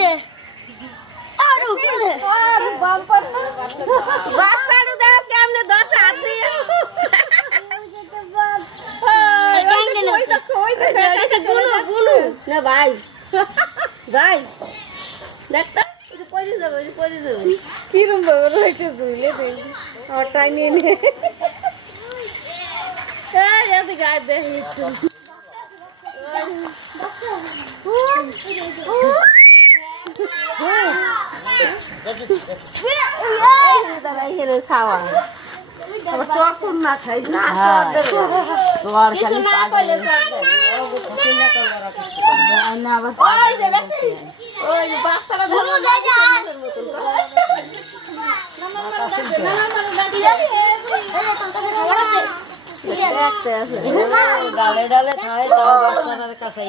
যে আর উপরে আর বাম্পার বাসাড়ু দাও কেমনে 10 হাত দিয়ে গুলু না ভাই ভাই দেখতা পয়সা যাবে কিরম ভাবে রয়েছে ঝুলে দেখ আর টাই নিয়ে নে এই এদিকে গায়ে দেখ একটু ডালে ডালে খায় তার কাছে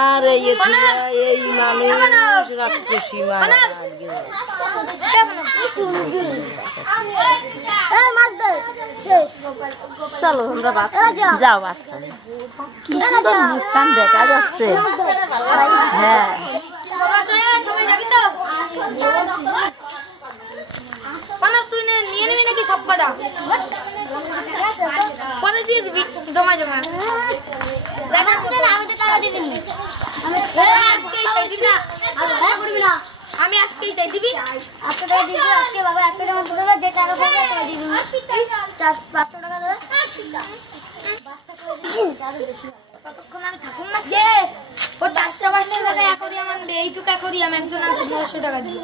আর এই মানুষ রাক্ষসী চলো আমরা যাও বাস কি সুন্দর মুস্কান দেখা যাচ্ছে হ্যাঁ তুই নিয়ে নিবি নাকি সব কটা কত দিয়ে দিবি জমা জমা আমি তো টাকা দিয়ে দিবি আমি আজকেই চাই দিবি আজকে টাকা দিবি আজকে বাবা 1 টাকা মতো দেবে যে টাকা পাবে টাকা দিবি 500 টাকা দেবে কতক্ষণ আমি থাকুন না যে ও 400 টাকা অ্যাকোরিয়াম আনবে এইটুকু অ্যাকোরিয়াম একজন আছে 200 টাকা দিবে